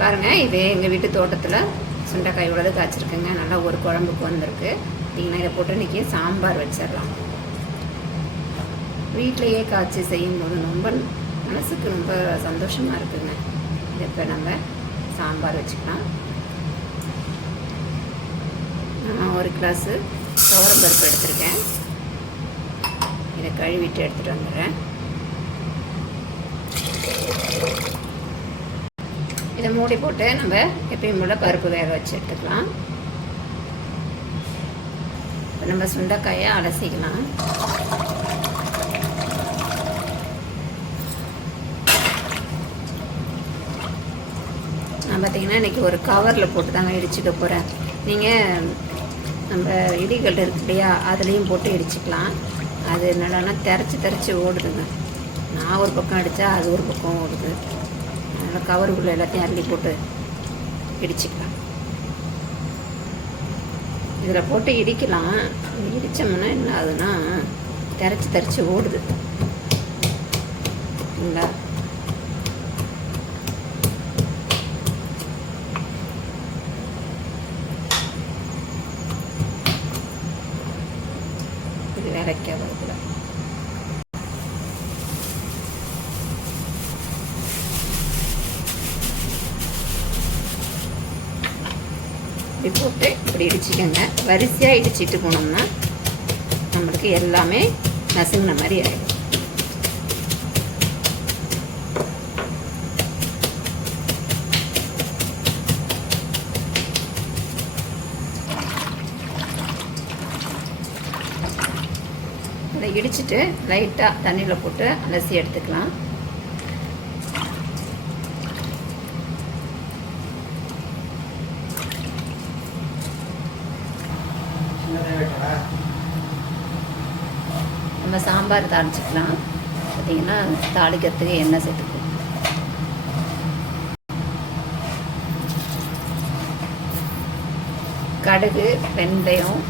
பாருங்கள், இது எங்கள் வீட்டு தோட்டத்தில் சுண்டைக்காய் உள்ளது காய்ச்சிருக்குங்க. நல்லா ஒரு குழம்புக்கு வந்திருக்கு. நீங்கள் இதை போட்டு இன்றைக்கி சாம்பார் வச்சிடலாம். வீட்டிலையே காய்ச்சி செய்யும்போது ரொம்ப மனசுக்கு ரொம்ப சந்தோஷமாக இருக்குங்க. இதை இப்போ நம்ம சாம்பார் வச்சுக்கலாம். நான் ஒரு கிளாஸு துவரம்பருப்பு எடுத்துருக்கேன். இதை கழுவிட்டு எடுத்துகிட்டு வந்துடுறேன். இதை மூடி போட்டு நம்ம எப்பயும் போல் பருப்பு வேக வச்சு எடுத்துக்கலாம். இப்போ நம்ம சுண்டைக்காயை அலசிக்கலாம். நான் பார்த்திங்கன்னா இன்றைக்கி ஒரு கவரில் போட்டு தாங்க இடிச்சுக்க போகிறேன். நீங்கள் நம்ம இடிகள் இருக்கு இல்லையா, அதுலேயும் போட்டு இடிச்சுக்கலாம். அது என்னடானா தெரைச்சி ஓடுதுங்க. நான் ஒரு பக்கம் அடித்தா அது ஒரு பக்கம் ஓடுது. அதனால் கவருக்குள்ளே எல்லாத்தையும் அள்ளி போட்டு இடிச்சுக்கலாம். இதில் போட்டு இடிக்கலாம். இடித்தோம்னா என்ன ஆகுதுன்னா தெரைச்சி ஓடுது இல்லைங்களா. இது வேலைக்காக வருதுல. இப்படி போட்டு இப்படி இடிச்சிக்கோங்க. வரிசையாக இடிச்சிட்டு போனோம்னா நம்மளுக்கு எல்லாமே நசுங்கின மாதிரி ஆகிடும். இதை இடிச்சிட்டு லைட்டாக தண்ணியில் போட்டு அலசி எடுத்துக்கலாம். நம்ம சாம்பார் தாளிச்சிக்கலாம். பார்த்திங்கன்னா தாளிக்கிறதுக்கு எண்ணெய் சேர்த்துக்கலாம். கடுகு, வெந்தயம்,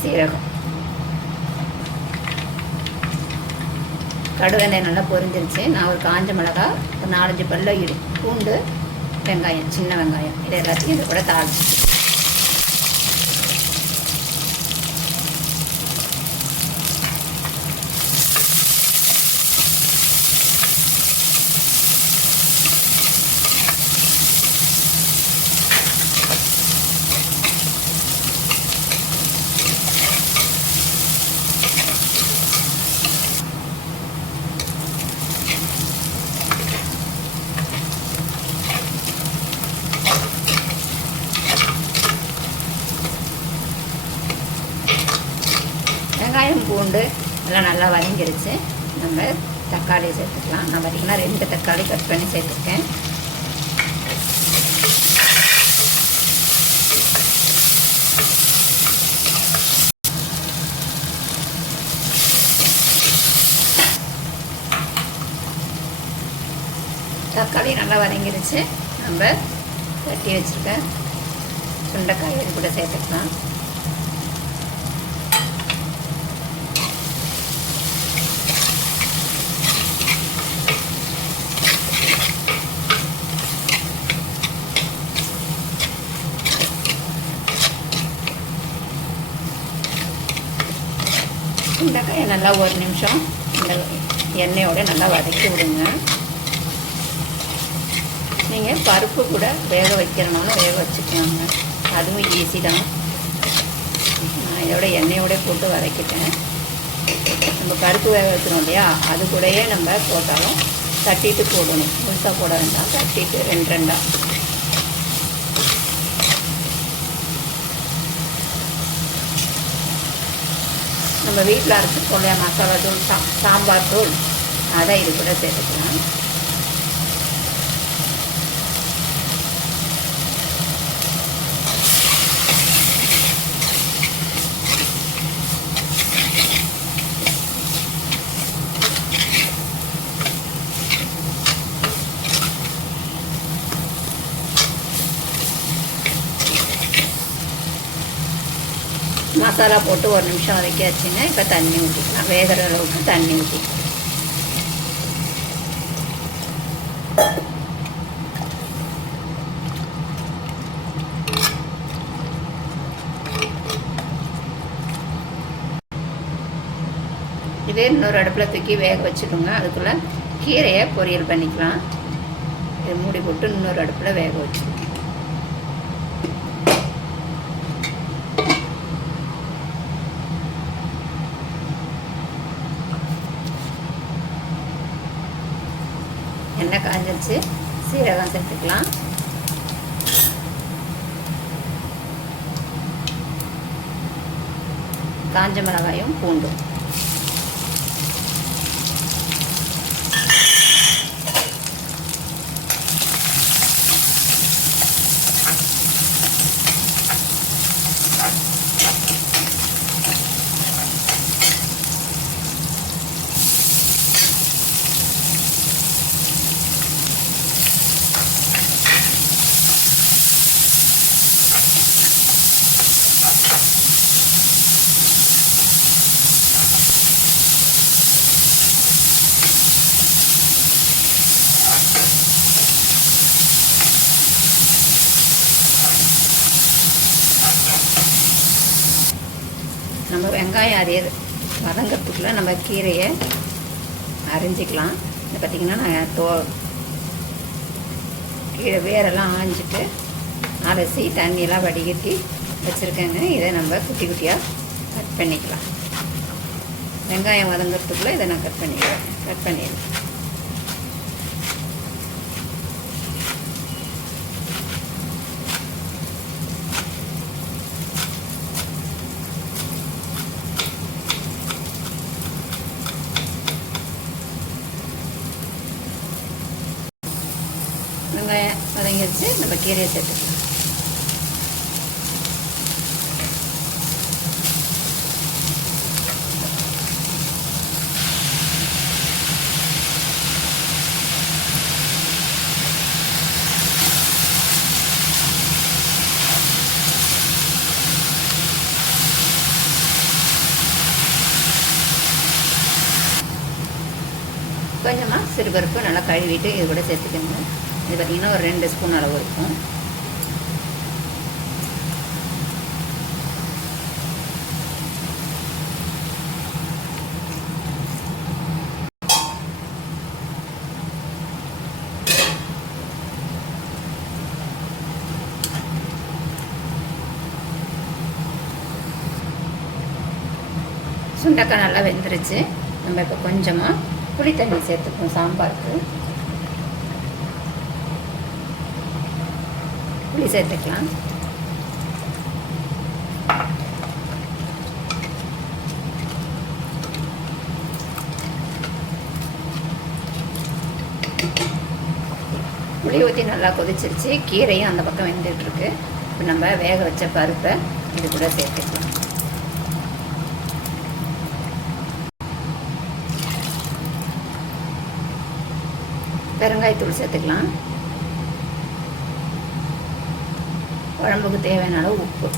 சீரகம். கடுகு வெந்தயம் நல்லா பொரிஞ்சிருச்சு. நான் ஒரு காஞ்ச மிளகா, ஒரு 4-5 பல்ல பூண்டு, வெங்காயம், சின்ன வெங்காயம், இதை எல்லாத்தையும் இதை கூட தாளிச்சு வெங்காயம் பூண்டு எல்லாம் நல்லா வதங்கிருச்சு. நம்ம தக்காளி சேர்த்துக்கலாம். நான் பார்த்திங்கன்னா 2 தக்காளி கட் பண்ணி சேர்த்துருக்கேன். தக்காளி நல்லா வதங்கிருச்சு. நம்ம கட்டி வச்சுருக்க சுண்டைக்காய் இது கூட சேர்த்துக்கலாம். சுண்டைக்காயை நல்லா ஒரு நிமிஷம் இந்த எண்ணெயோடு நல்லா வதக்கி விடுங்க. நீங்கள் பருப்பு கூட வேக வைக்கிறனாலும் வேக வச்சுக்கலாங்க. அதுவும் ஈஸி தான். நான் இதோட எண்ணெயோட போட்டு வதக்கிட்டேன். நம்ம பருப்பு வேக வைக்கணும் இல்லையா, அது கூடயே நம்ம போட்டாலும் தட்டிட்டு போடணும். முழுசாக போட வேண்டாம், தட்டிட்டு 2 நம்ம வீட்டில் அரைச்சிருக்கோம் இல்லையா மசாலா தூள், சாம்பார் தூள், அதை இது கூட சேர்த்துக்கலாம். மசாலா போட்டு ஒரு நிமிஷம் வதக்கியாச்சுங்க. இப்போ தண்ணி ஊற்றிக்கலாம். வேகிற அளவுக்கு தண்ணி ஊற்றிக்கலாம். இதே இன்னொரு அடுப்பில் தூக்கி வேக வச்சுடுங்க. அதுக்குள்ளே கீரையை பொரியல் பண்ணிக்கலாம். இதை மூடி போட்டு இன்னொரு அடுப்பில் வேக வச்சுடுங்க. எண்ணெய் காஞ்சிருச்சு, சீரகம் சேர்த்துக்கலாம். காஞ்ச மிளகாயும் பூண்டும். நம்ம வெங்காயம் அதே வதங்கிறதுக்குள்ள நம்ம கீரையை அரிஞ்சிக்கலாம். இது பார்த்திங்கன்னா நான் கீரை வேரெல்லாம் ஆஞ்சிட்டு அலசி தண்ணியெல்லாம் வடிகட்டி வச்சுருக்கேங்க. இதை நம்ம குட்டி குட்டியாக கட் பண்ணிக்கலாம். வெங்காயம் வதங்கிறதுக்குள்ளே இதை நான் கட் பண்ணிடுறேன். வெங்காயம் வதங்கிடுச்சு, நம்ம கீரையை சேர்த்துக்கலாம். கொஞ்சமாக சிறுபருப்பு நல்லா கழுவிட்டு இது கூட சேர்த்துக்கோங்க. இது பார்த்திங்கன்னா ஒரு 2 ஸ்பூன் அளவு இருக்கும். சுண்டக்காய் நல்லா வெந்துருச்சு. நம்ம இப்போ கொஞ்சமாக புளி தண்ணி சேர்த்துக்கணும். சாம்பாருக்கு புளி சேர்த்துக்கலாம். புளி ஊற்றி நல்லா கொதிச்சிருச்சு. கீரையும் அந்த பக்கம் வெந்துட்டுருக்கு. இப்போ நம்ம வேக வச்ச பருப்பை இது கூட சேர்த்துக்கலாம். பெருங்காயத்தூள் சேர்த்துக்கலாம். குழம்புக்கு தேவையான அளவு உப்பு.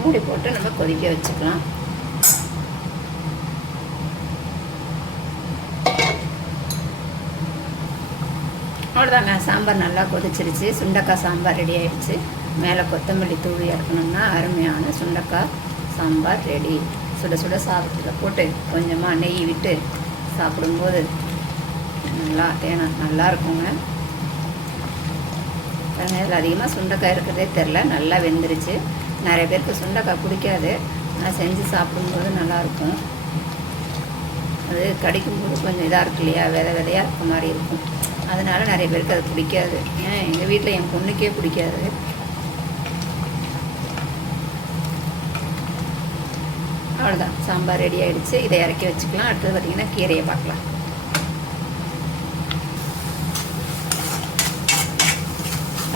மூடி போட்டு நம்ம கொதிக்க வச்சுக்கலாம். அவ்வளோதாங்க, சாம்பார் நல்லா கொதிச்சிருச்சு. சுண்டக்காய் சாம்பார் ரெடி ஆகிடுச்சு. மேலே கொத்தமல்லி தூவி இறக்கணும்னா அருமையான சுண்டக்காய் சாம்பார் ரெடி. சுட சுட சாதத்தில் போட்டு கொஞ்சமாக நெய் விட்டு சாப்பிடும்போது நல்லா இருக்குங்க. இதில் அதிகமாக சுண்டைக்காய் இருக்கிறதே தெரில, நல்லா வெந்துருச்சு. நிறைய பேருக்கு சுண்டைக்காய் பிடிக்காது, ஆனால் செஞ்சு சாப்பிடும்போது நல்லாயிருக்கும். அது கடிக்கும்போது கொஞ்சம் இதாக இருக்கு இல்லையா, விதையாக இருக்க மாதிரி இருக்கும். அதனால் நிறைய பேருக்கு அது பிடிக்காது. ஏன் எங்கள் வீட்டில் என் பொண்ணுக்கே பிடிக்காது. அவ்வளோதான், சாம்பார் ரெடி ஆகிடுச்சு. இதை இறக்கி வச்சுக்கலாம். அடுத்தது பார்த்திங்கன்னா கீரையை பார்க்கலாம்.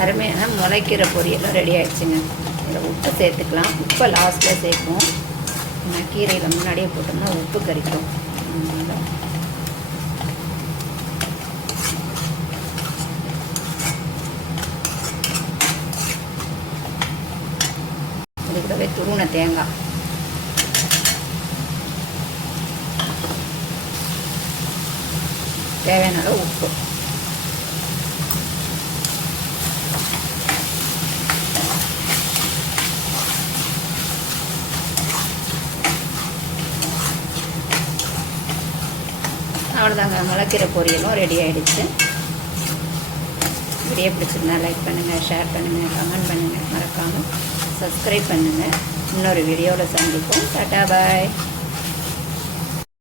அருமையான முளைக்கீரை பொரியலும் ரெடி ஆகிடுச்சுங்க. இதில் உப்பு சேர்த்துக்கலாம். உப்பை லாஸ்ட்டில் சேர்ப்போம். கீரையில் முன்னாடியே போட்டோம்னா உப்பு கறிக்கும். இது கூடவே துருவின தேங்காய். தேவையான அளவு உப்பு. அவ்வளோதாங்க, முளைக்கீரை பொரியலும் ரெடி ஆகிடுச்சு. வீடியோ பிடிச்சிருந்தா லைக் பண்ணுங்கள், ஷேர் பண்ணுங்கள், கமெண்ட் பண்ணுங்கள், மறக்காமல் சப்ஸ்கிரைப் பண்ணுங்கள். இன்னொரு வீடியோவில் சந்திப்போம். டாடா பாய்.